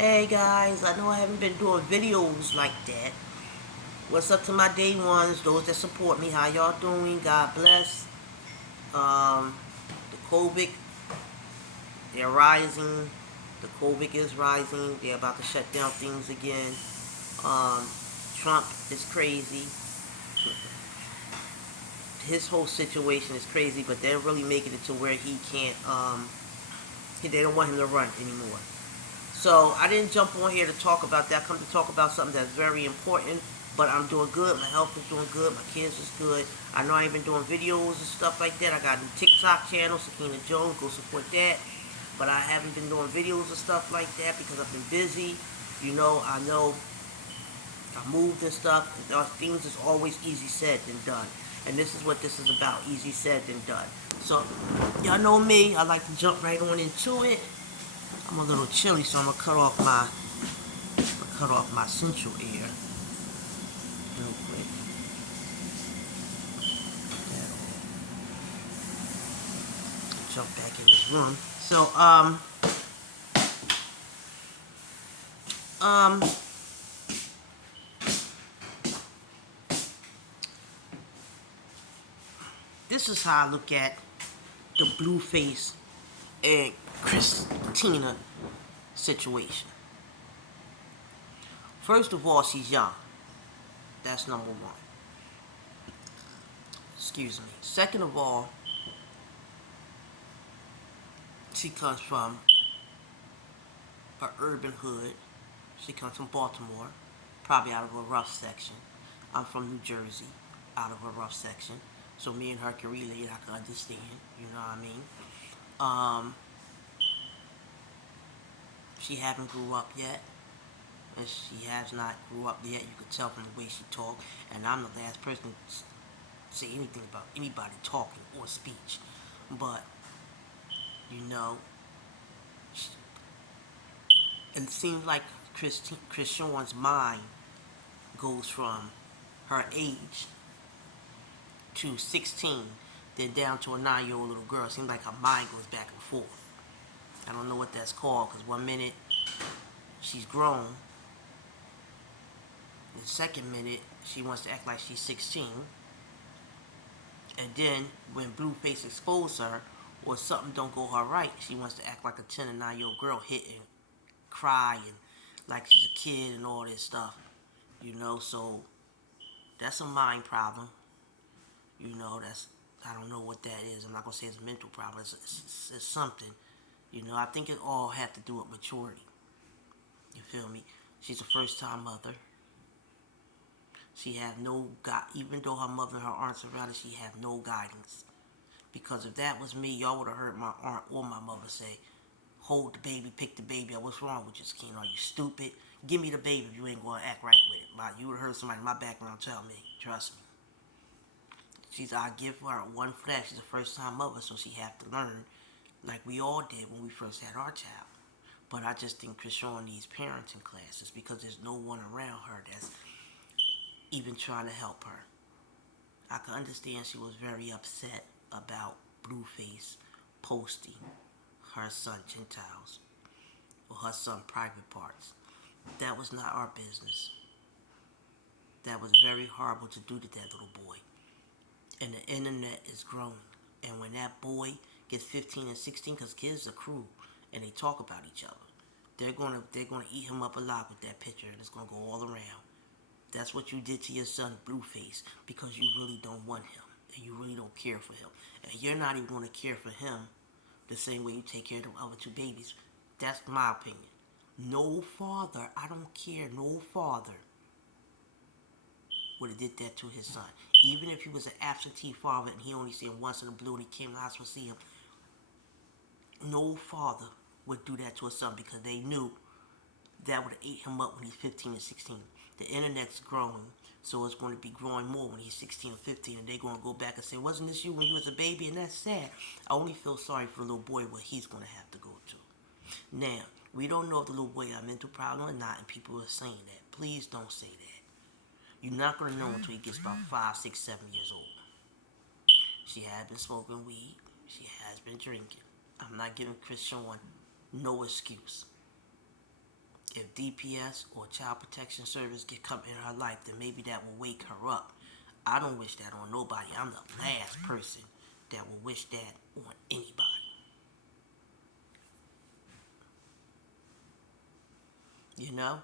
Hey guys, I know I haven't been doing videos like that. What's up to my day ones, those that support me? How y'all doing? God bless. The COVID, they're rising. The COVID is rising. They're about to shut down things again. Um, Trump is crazy. His whole situation is crazy, but they're really making it to where he can't. They don't want him to run anymore. So I didn't jump on here to talk about that. I come to talk about something that's very important. But I'm doing good. My health is doing good. My kids is good. I know I ain't been doing videos and stuff like that. I got a new TikTok channel, Sakina Jones. Go support that. But I haven't been doing videos and stuff like that because I've been busy. I know I moved and stuff. Things is always easy said than done. And this is what this is about. Easy said than done. So y'all know me. I like to jump right on into it. I'm a little chilly, so I'm gonna cut off my central air real quick. Jump back in this room. So um this is how I look at the Blueface and Christina situation. First of all, she's young. That's number one. Excuse me. Second of all, she comes from an urban hood. She comes from Baltimore, probably out of a rough section. I'm from New Jersey, out of a rough section. So me and her can relate. I can understand. You know what I mean? Um, she haven't grew up yet, and she has not grew up yet. You could tell from the way she talked. And I'm the last person to say anything about anybody talking or speech. But you know, it seems like Chrisean's mind goes from her age to 16, then down to a 9-year-old little girl. It seems like her mind goes back and forth. I don't know what that's called, because one minute she's grown, the second minute she wants to act like she's 16, and then when Blueface exposed her, or something don't go her right, she wants to act like a 10 and 9-year-old girl, hit and cry and like she's a kid and all this stuff. So that's a mind problem. I don't know what that is. I'm not gonna say it's a mental problem. It's something. I think it all have to do with maturity. You feel me? She's a first-time mother. She have no even though her mother and her aunts around her, she have no guidance. Because if that was me, y'all would have heard my aunt or my mother say, "Hold the baby, pick the baby up. What's wrong with you, Sakina? Are you stupid? Give me the baby if you ain't gonna act right with it." You would have heard somebody in my background tell me. Trust me. I give her one for that. She's a first-time mother, so she have to learn, like we all did when we first had our child. But I just think Chrisean needs parenting classes because there's no one around her that's even trying to help her. I can understand she was very upset about Blueface posting her son Gentiles or her son private parts. That was not our business. That was very horrible to do to that little boy. And the internet is growing. And when that boy gets 15 and 16, because kids are cruel and they talk about each other, they're gonna eat him up alive with that picture, and it's gonna go all around. That's what you did to your son Blueface because you really don't want him and you really don't care for him. And you're not even gonna care for him the same way you take care of the other two babies. That's my opinion. No father, I don't care, no father would have did that to his son. Even if he was an absentee father and he only seen him once in a blue and he came to the hospital to see him, no father would do that to a son because they knew that would have ate him up when he's 15 and 16. The internet's growing, so it's going to be growing more when he's 16 or 15, and they're going to go back and say, "Wasn't this you when you was a baby?" And that's sad. I only feel sorry for the little boy what he's going to have to go to. Now, we don't know if the little boy got a mental problem or not, and people are saying that. Please don't say that. You're not going to know until he gets about 5, 6, 7 years old. She has been smoking weed. She has been drinking. I'm not giving Chrisean no excuse. If DPS or Child Protection Service get come in her life, then maybe that will wake her up. I don't wish that on nobody. I'm the last person that will wish that on anybody. You know?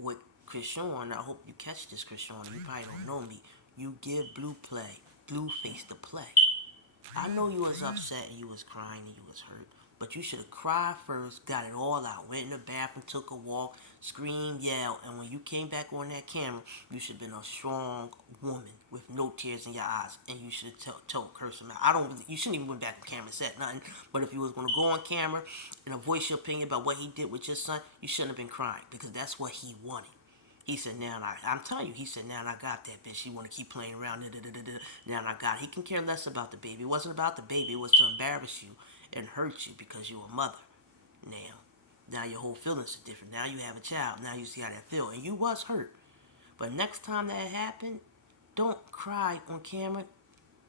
With Chrisean, I hope you catch this, Chrisean. You probably don't know me. You give Blueface the play. I know you was upset and you was crying and you was hurt, but you should have cried first, got it all out, went in the bathroom, took a walk, screamed, yelled, and when you came back on that camera, you should have been a strong woman with no tears in your eyes, and you should have told Curse him out. You shouldn't even went back on camera and said nothing, but if you was going to go on camera and voice your opinion about what he did with your son, you shouldn't have been crying, because that's what he wanted. He said, now I'm telling you, he said, now I got that bitch. She want to keep playing around. Now I got it. He can care less about the baby. It wasn't about the baby. It was to embarrass you and hurt you because you're a mother. Now your whole feelings are different. Now you have a child. Now you see how that feel. And you was hurt. But next time that happened, don't cry on camera.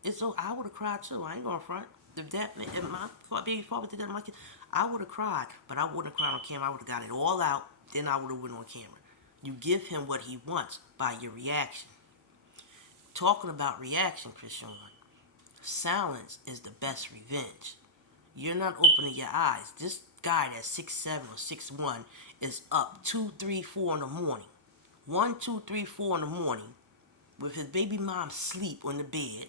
I would have cried too. I ain't going to front. If my baby father did that to my kid, I would have cried. But I wouldn't have cried on camera. I would have got it all out. Then I would have went on camera. You give him what he wants by your reaction. Talking about reaction, Chrisean, silence is the best revenge. You're not opening your eyes. This guy that's 6'7" or 6'1" is up 2, 3, 4 in the morning. 1, 2, 3, 4 in the morning with his baby mom asleep on the bed,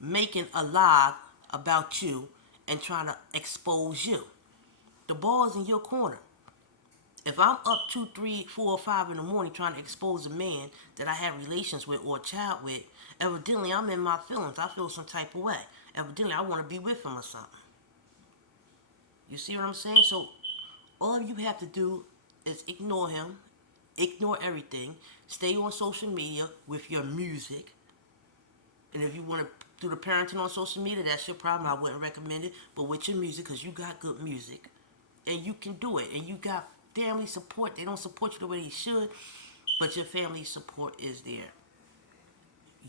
making a lie about you and trying to expose you. The ball is in your corner. If I'm up 2, 3, 4, or 5 in the morning trying to expose a man that I have relations with or a child with, evidently I'm in my feelings. I feel some type of way. Evidently I want to be with him or something. You see what I'm saying? So all you have to do is ignore him, ignore everything, stay on social media with your music. And if you want to do the parenting on social media, that's your problem. I wouldn't recommend it. But with your music, because you got good music, and you can do it, and you got family support. They don't support you the way they should, but your family support is there.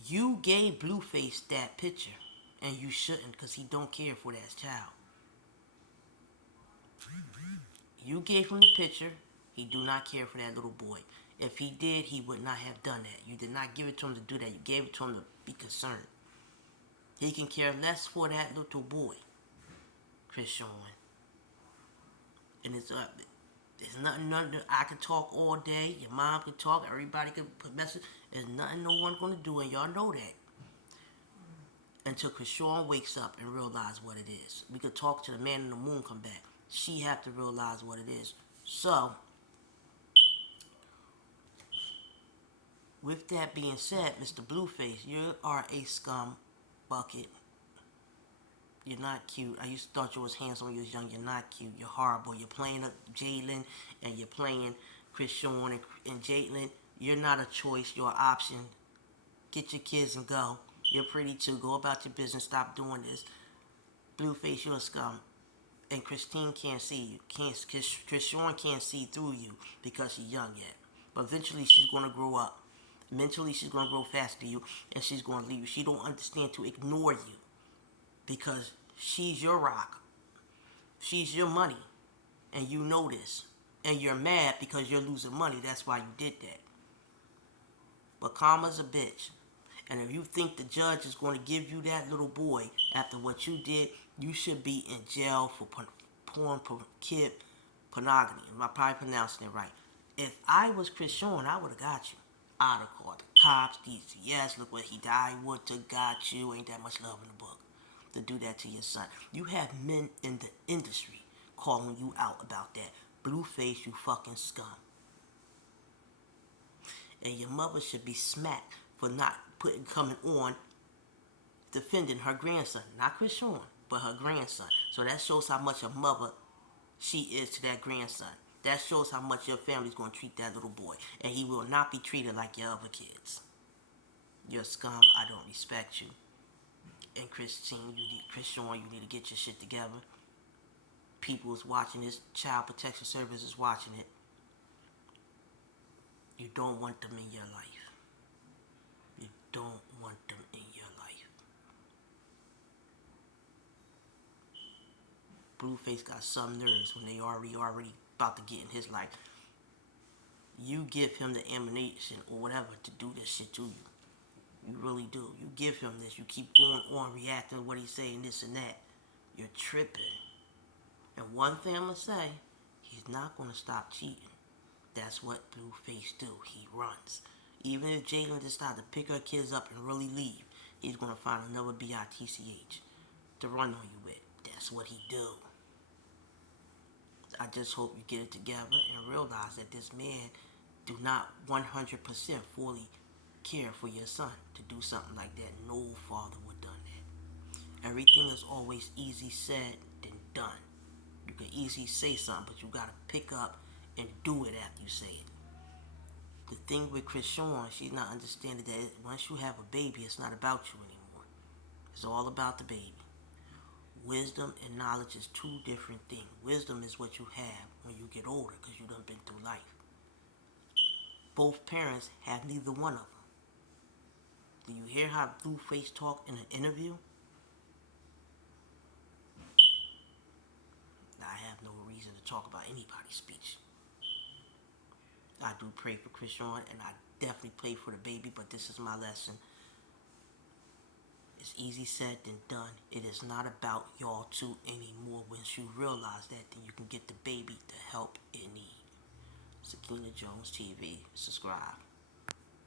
You gave Blueface that picture, and you shouldn't, because he don't care for that child. You gave him the picture. He do not care for that little boy. If he did, he would not have done that. You did not give it to him to do that. You gave it to him to be concerned. He can care less for that little boy, Chrisean. And it's there's nothing I can talk all day. Your mom can talk. Everybody can put message. There's nothing no one gonna do, and y'all know that. Until Chrisean wakes up and realize what it is. We could talk to the man in the moon come back. She have to realize what it is. So, with that being said, Mr. Blueface, you are a scum bucket. You're not cute. I used to thought you was handsome when you was young. You're not cute. You're horrible. You're playing Jalen and you're playing Chrisean and Jalen. You're not a choice. You're an option. Get your kids and go. You're pretty too. Go about your business. Stop doing this. Blueface, you're a scum. And Christine can't see you. Chrisean can't see through you because she's young yet. But eventually she's going to grow up. Mentally she's going to grow faster than you and she's going to leave you. She don't understand to ignore you. Because she's your rock. She's your money. And you know this. And you're mad because you're losing money. That's why you did that. But karma's a bitch. And if you think the judge is going to give you that little boy after what you did, you should be in jail for kid pornography. I'm probably pronouncing it right. If I was Chrisean, I would have got you. I'd have called the cops, DCS, look what he died, would have got you. Ain't that much love in the book to do that to your son. You have men in the industry calling you out about that. Blueface, you fucking scum. And your mother should be smacked for not coming on defending her grandson. Not Chrisean, but her grandson. So that shows how much a mother she is to that grandson. That shows how much your family's going to treat that little boy. And he will not be treated like your other kids. You're a scum. I don't respect you. And Chrisean, you need to get your shit together. People is watching this. Child Protection Service is watching it. You don't want them in your life. You don't want them in your life. Blueface got some nerves when they already about to get in his life. You give him the ammunition or whatever to do this shit to you. You really do. You give him this. You keep going on reacting to what he's saying, this and that. You're tripping. And one thing I'm going to say, he's not going to stop cheating. That's what Blueface do. He runs. Even if Jalen decides to pick her kids up and really leave, he's going to find another BITCH to run on you with. That's what he do. I just hope you get it together and realize that this man do not 100% fully care for your son to do something like that. No father would done that. Everything is always easy said than done. You can easily say something, but you gotta pick up and do it after you say it. The thing with Chrisean, she's not understanding that once you have a baby, it's not about you anymore. It's all about the baby. Wisdom and knowledge is two different things. Wisdom is what you have when you get older because you done been through life. Both parents have neither one of them. Do you hear how Blueface talk in an interview? I have no reason to talk about anybody's speech. I do pray for Chrisean, and I definitely pray for the baby, but this is my lesson. It's easy said than done. It is not about y'all two anymore. Once you realize that, then you can get the baby the help it needs. Sakina Jones TV. Subscribe.